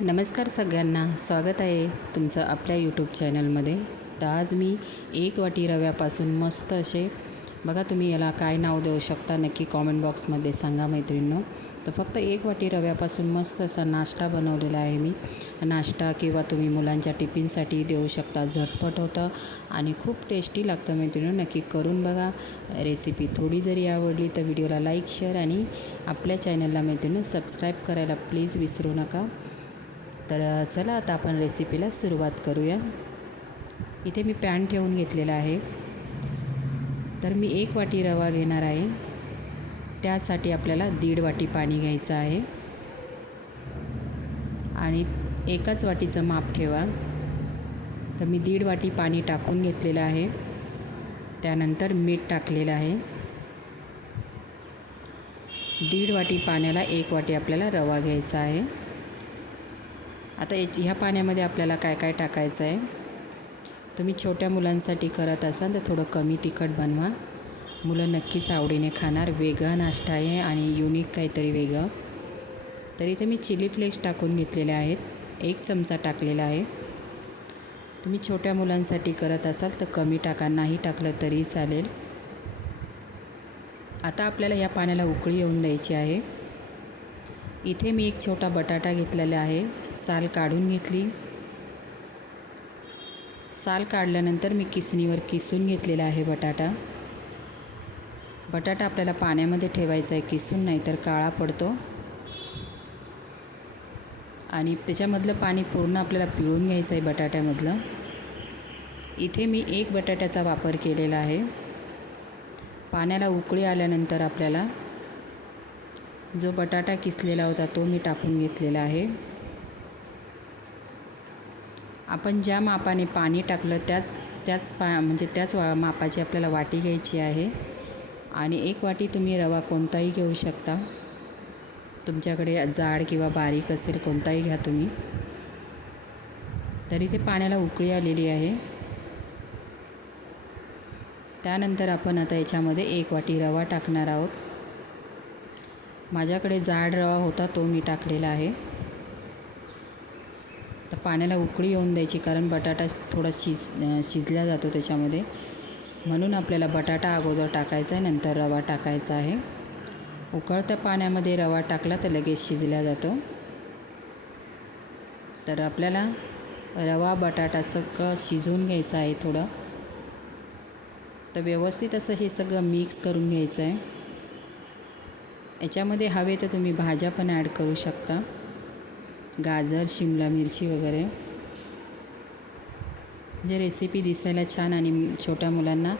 नमस्कार सगळ्यांना स्वागत आहे तुमचं आपल्या यूट्यूब चॅनलमध्ये तर आज मी एक वाटी रव्यापासून मस्त असे बघा तुम्ही याला काय नाव देऊ शकता नक्की कॉमेंट बॉक्समध्ये सांगा मैत्रिणींनो. तर फक्त एक वाटी रव्यापासून मस्त असा नाश्ता बनवलेला आहे मी. नाश्ता किंवा तुम्ही मुलांच्या टिफिनसाठी देऊ शकता झटपट होतं आणि खूप टेस्टी लागतं मैत्रिणींनो. नक्की करून बघा. रेसिपी थोडी जरी आवडली तर व्हिडिओला लाईक शेअर आणि आपल्या चॅनलला मैत्रिणींनो सबस्क्राईब करायला प्लीज विसरू नका. तर चला आता आपण रेसिपीला सुरुवात करूया. इथे मी पॅन ठेवून घेतलेला आहे. तर मी एक वाटी रवा घेणार आहे. त्यासाठी आपल्याला दीड वाटी पाणी घ्यायचं आहे. आणि एकाच वाटीचं माप ठेवा. तर मी दीड वाटी पाणी टाकून घेतलेलं आहे. त्यानंतर मीठ टाकलेलं आहे. दीड वाटी पाण्याला एक वाटी आपल्याला रवा घ्यायचा आहे. आता याची ह्या पाण्यामध्ये आपल्याला काय काय टाकायचं आहे? तुम्ही छोट्या मुलांसाठी करत असाल तर थोडं कमी तिखट बनवा. मुलं नक्कीच आवडीने खाणार. वेगळा नाश्ता आहे आणि युनिक काहीतरी वेगळं. तर इथे मी चिली फ्लेक्स टाकून घेतलेले आहेत. एक चमचा टाकलेला आहे. तुम्ही छोट्या मुलांसाठी करत असाल तर कमी टाका. नाही टाकलं तरी चालेल. आता आपल्याला या पाण्याला उकळी येऊन द्यायची आहे. इथे मी एक छोटा बटाटा घेतलेला आहे. साल काढून घेतली. साल काढल्यानंतर मी किसणीवर किसून घेतलेला आहे बटाटा. बटाटा आपल्याला पाण्यामध्ये ठेवायचा आहे किसून नाही तर काळा पडतो. आणि त्याच्यामधलं पाणी पूर्ण आपल्याला पिळून घ्यायचं आहे बटाट्यामधलं. इथे मी एक बटाट्याचा वापर केलेला आहे. पाण्याला उकळी आल्यानंतर आपल्याला जो बटाटा किसलेला होता तो मी टाकून घेतलेला आहे. आपण ज्या मापाने पाणी टाकलं त्याच त्याच पा म्हणजे त्याच वा मापाची आपल्याला वाटी घ्यायची आहे. आणि एक वाटी तुम्ही रवा कोणताही घेऊ शकता. तुमच्याकडे जाड किंवा बारीक असेल कोणताही घ्या तुम्ही. तरी ते पाण्याला उकळी आलेली आहे. त्यानंतर आपण आता याच्यामध्ये एक वाटी रवा टाकणार आहोत. माझ्याकडे जाड रवा होता तो मी टाकलेला आहे. तर पाण्याला उकळी येऊन द्यायची कारण बटाटा थोडा शिज शिजला जातो त्याच्यामध्ये. म्हणून आपल्याला बटाटा अगोदर टाकायचा आहे नंतर रवा टाकायचा आहे. उकळत्या पाण्यामध्ये रवा टाकला तर लगेच शिजला जातो. तर आपल्याला रवा बटाटा सगळं शिजवून घ्यायचं आहे थोडं. तर व्यवस्थित असं हे सगळं मिक्स करून घ्यायचं आहे. याच्यामध्ये हवे तर तुम्ही भाज्या पण ॲड करू शकता. गाजर शिमला मिरची वगैरे. म्हणजे जे रेसिपी दिसायला छान आणि छोट्या मुलांना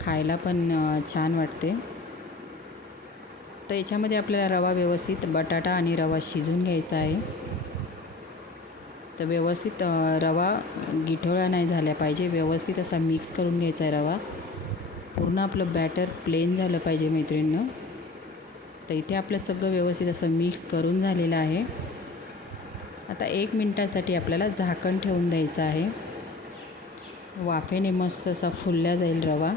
खायला पण छान वाटते. तर याच्यामध्ये आपल्याला रवा व्यवस्थित बटाटा आणि रवा शिजून घ्यायचा आहे. तर व्यवस्थित रवा गिठोळा नाही झाल्या पाहिजे. व्यवस्थित असा मिक्स करून घ्यायचा आहे रवा. पूर्ण आपलं बॅटर प्लेन झालं पाहिजे मैत्रिणीनं. तर इथे आपलं सगळं व्यवस्थित असं मिक्स करून झालेलं आहे. आता एक मिनटासाठी आपल्याला झाकण ठेवून द्यायचं आहे. वाफेने मस्त असा फुलल्या जाईल रवा.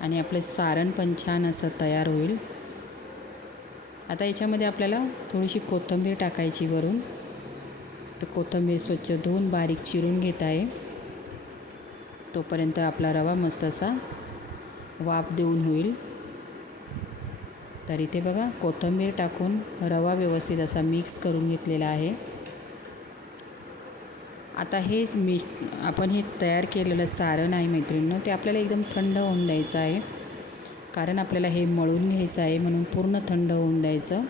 आणि आपलं सारण पण छान असं तयार होईल. आता याच्यामध्ये आपल्याला थोडीशी कोथिंबीर टाकायची वरून. तर कोथिंबीर स्वच्छ धुवून बारीक चिरून घेत आहे. तोपर्यंत आपला रवा मस्त असा वाफ देऊन होईल. तर इथे बघा कोथिंबीर टाकून रवा व्यवस्थित असा मिक्स करून घेतलेला आहे. आता हे मी आपण हे तयार केलेलं सारण आहे मैत्रिणीनं ते आपल्याला एकदम थंड होऊन द्यायचं आहे. कारण आपल्याला हे मळून घ्यायचं आहे म्हणून पूर्ण थंड होऊन द्यायचं.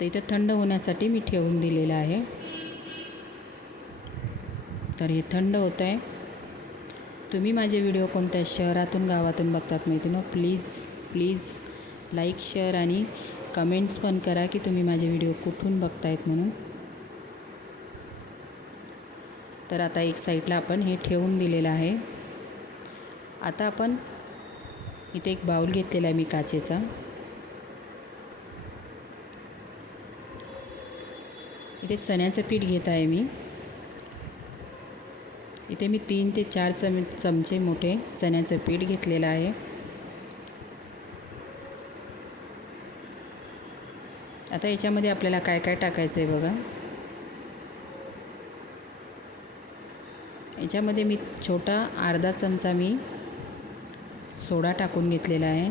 तर इथं थंड होण्यासाठी मी ठेवून दिलेलं आहे. तर हे थंड होतं आहे. तुम्ही माझे व्हिडिओ कोणत्या शहरातून गावातून बघतात मैत्रिणी प्लीज. प्लीज लाईक शेअर आणि कमेंट्स पण करा की तुम्ही माझे व्हिडिओ कुठून बघतायत म्हणून. तर आता एक साईडला आपण हे ठेवून दिलेलं आहे. आता आपण इथे एक बाऊल घेतलेला आहे मी काचेचा. इथे चण्याचं पीठ घेत आहे मी. इथे मी तीन ते चार चम चमचे मोठे चण्याचं पीठ घेतलेलं आहे. आता याच्यामध्ये आपल्याला काय काय टाकायचं आहे बघा. याच्यामध्ये मी छोटा अर्धा चमचा मी सोडा टाकून घेतलेला आहे.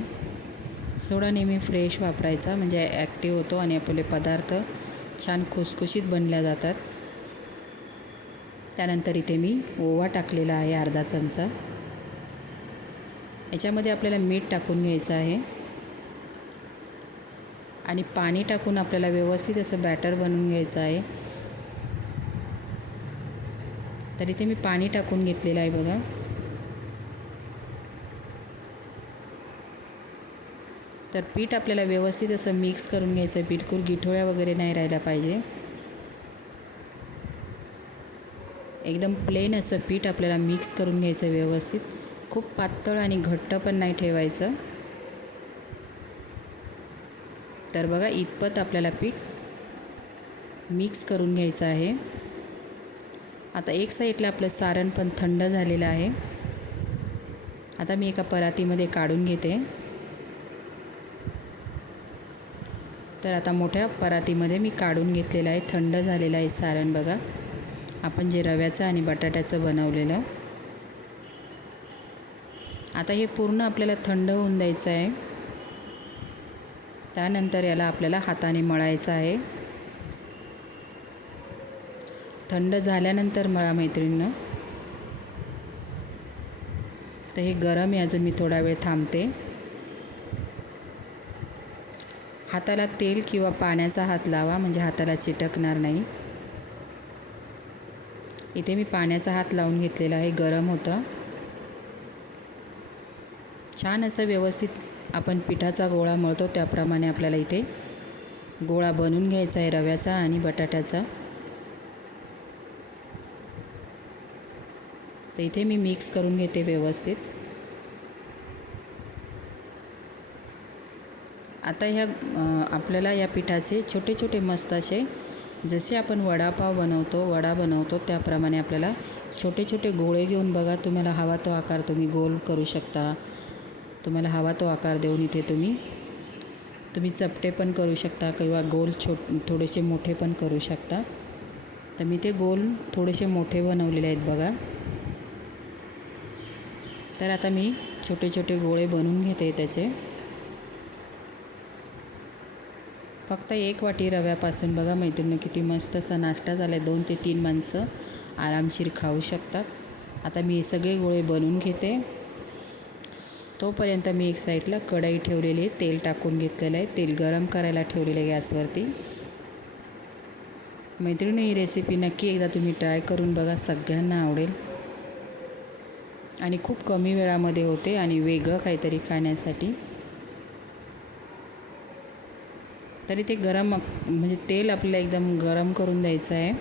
सोडा नेहमी फ्रेश वापरायचा म्हणजे ॲक्टिव्ह होतो आणि आपले पदार्थ छान खुसखुशीत बनल्या जातात. त्यानंतर इथे मी ओवा टाकलेला आहे अर्धा चमचा. याच्यामध्ये आपल्याला मीठ टाकून घ्यायचं आहे. आणि पाणी टाकून आपल्याला व्यवस्थित असं बॅटर बनवून घ्यायचं आहे. तर इथे मी पाणी टाकून घेतलेलं आहे बघा. तर पीठ आपल्याला व्यवस्थित असं मिक्स करून घ्यायचं आहे. बिलकुल गिठोळ्या वगैरे नाही राहिल्या पाहिजे. एकदम प्लेन असं पीठ आपल्याला मिक्स करून घ्यायचं आहे व्यवस्थित. खूप पातळ आणि घट्ट पण नाही ठेवायचं. तर बघा इतपत आपल्याला पीठ मिक्स करून घ्यायचं आहे. आता एक साईडला आपलं सारण पण थंड झालेलं आहे. आता मी एका परातीमध्ये काढून घेते. तर आता मोठ्या परातीमध्ये मी काढून घेतलेलं आहे. थंड झालेलं आहे सारण बघा. आपण जे रव्याचं आणि बटाट्याचं बनवलेलं. आता हे पूर्ण आपल्याला थंड होऊन द्यायचं आहे. त्यानंतर याला आपल्याला हाताने मळायचं आहे. थंड झाल्यानंतर मळा मैत्रिणीनं. तर हे गरम आहे अजून मी थोडा वेळ थांबते. हाताला तेल किंवा पाण्याचा हात लावा म्हणजे हाताला चिटकणार नाही. इथे मी पाण्याचा हात लावून घेतलेला आहे गरम होतं. छान असं व्यवस्थित आपण पिठाचा गोळा मळतो त्याप्रमाणे आपल्याला इथे गोळा बनवून घ्यायचा आहे रव्याचा आणि बटाट्याचा. तर इथे मी मिक्स करून घेते व्यवस्थित. आता ह्या आपल्याला या पिठाचे छोटे छोटे मस्त असे जसे आपण वडापाव बनवतो वडा बनवतो त्याप्रमाणे आपल्याला छोटे छोटे गोळे घेऊन बघा तुम्हाला हवा तो आकार तुम्ही गोल करू शकता. तुम्हाला हवा तो आकार देऊन इथे तुम्ही तुम्ही चपटे पण करू शकता किंवा गोल छो थोडेसे मोठे पण करू शकता. तर मी ते गोल थोडेसे मोठे बनवलेले आहेत बघा. तर आता मी छोटे छोटे गोळे बनवून घेते त्याचे. फक्त एक वाटी रव्यापासून बघा मैत्रिणी किती मस्त असा नाश्ता झाला आहे दोन ते तीन माणसं आरामशीर खाऊ शकतात. आता मी हे सगळे गोळे बनवून घेते. तोपर्यंत मी एक साईडला कढई ठेवलेली आहे तेल टाकून घेतलेलं आहे तेल गरम करायला ठेवलेलं आहे गॅसवरती. मैत्रिणी ही रेसिपी नक्की एकदा तुम्ही ट्राय करून बघा सगळ्यांना आवडेल. आणि खूप कमी वेळामध्ये होते आणि वेगळं काहीतरी खाण्यासाठी. तरी ते गरम म्हणजे तेल आपल्याला एकदम गरम करून द्यायचं आहे.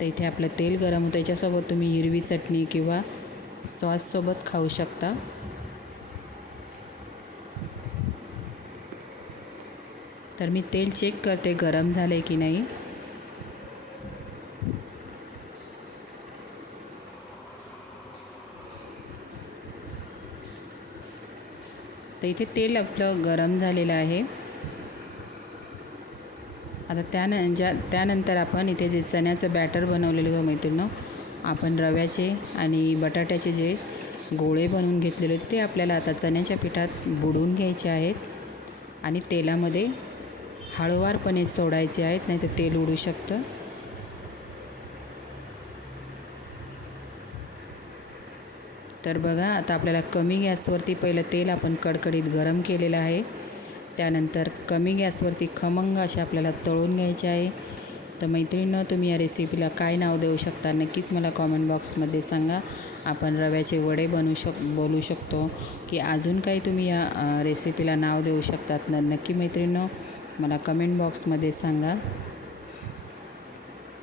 तर इथे आपलं तेल गरम होतं. त्याच्यासोबत तुम्ही हिरवी चटणी किंवा सॉससोबत खाऊ शकता. तर मी तेल चेक करते गरम झाले की नाही. तर इथे तेल आपलं गरम झालेलं आहे. आता त्यान ज्या त्यानंतर आपण इथे जे चण्याचं बॅटर बनवलेलं होतं मैत्रिणं आपण रव्याचे आणि बटाट्याचे जे गोळे बनवून घेतलेले होते ते आपल्याला आता चण्याच्या पिठात बुडवून घ्यायचे आहेत आणि तेलामध्ये हळूवारपणे सोडायचे आहेत नाही तर तेल उडू शकतं. तर बघा आता आपल्याला कमी गॅसवरती पहिलं तेल आपण कडकडीत गरम केलेलं आहे. त्यानंतर कमी गॅसवरती खमंग असे आपल्याला तळून घ्यायचे आहे. तर मैत्रिणीनं तुम्ही या रेसिपीला काय नाव देऊ शकता? नक्कीच मला कॉमेंट बॉक्समध्ये सांगा. आपण रव्याचे वडे बनवू शक बोलू शकतो. की अजून काही तुम्ही या रेसिपीला नाव देऊ शकतात न नक्की मैत्रिणीनं मला कमेंट बॉक्समध्ये सांगा.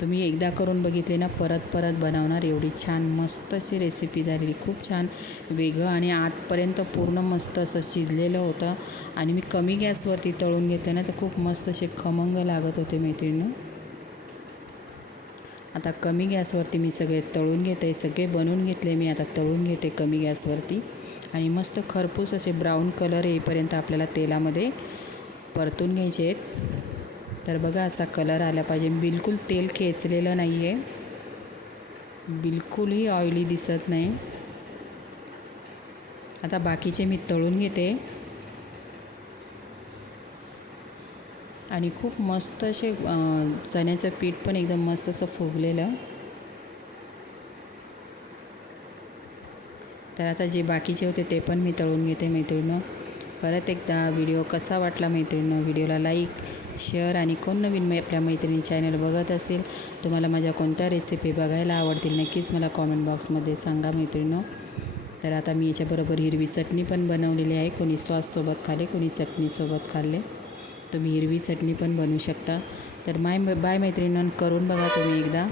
तुम्ही एकदा करून बघितले ना परत परत बनवणार. एवढी छान मस्त अशी रेसिपी झालेली. खूप छान वेगळं आणि आतपर्यंत पूर्ण मस्त असं शिजलेलं होतं. आणि मी कमी गॅसवरती तळून घेतलं ना तर खूप मस्त असे खमंग लागत होते मैत्रिणीनं. आता कमी गॅसवरती मी सगळे तळून घेते सगळे बनवून घेतले मी आता तळून घेते कमी गॅसवरती. आणि मस्त खरपूस असे ब्राऊन कलर येईपर्यंत आपल्याला तेलामध्ये परतून घ्यायचे आहेत. तर बघा असा कलर आला पाहिजे. बिलकुल तेल खेचलेलं नाही आहे बिलकुलही ऑइली दिसत नाही. आता बाकीचे मी तळून घेते. आणि खूप मस्त असे चण्याचं पीठ पण एकदम मस्त असं फुगलेलं. तर आता जे बाकीचे होते ते पण मी तळून घेते मैत्रिणं परत एकदा व्हिडिओ कसा वाटला मैत्रिणं व्हिडिओला लाईक शेअर आणि कोण नवीन मै आपल्या मैत्रिणी चॅनल बघत असेल तुम्हाला माझ्या कोणत्या रेसिपी बघायला आवडतील नक्कीच मला कॉमेंट बॉक्समध्ये सांगा मैत्रिणं तर आता मी याच्याबरोबर हिरवी चटणी पण बनवलेली आहे. कोणी सॉससोबत खाले कोणी चटणीसोबत खाल्ले. तुम्ही हिरवी चटणी पण बनवू शकता. तर माय बाय मैत्रिणींनो करून बघा तुम्ही एकदा.